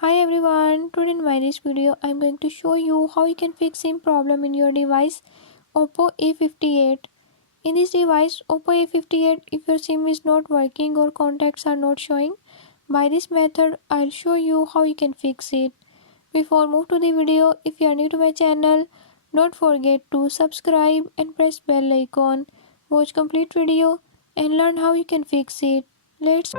Hi everyone, today in my this video I am going to show you how you can fix SIM problem in your device Oppo A58. In this device Oppo A58, if your SIM is not working or contacts are not showing, by this method I'll show you how you can fix it. Before move to the video, if you are new to my channel, don't forget to subscribe and press bell icon. Watch complete video and learn how you can fix it. Let's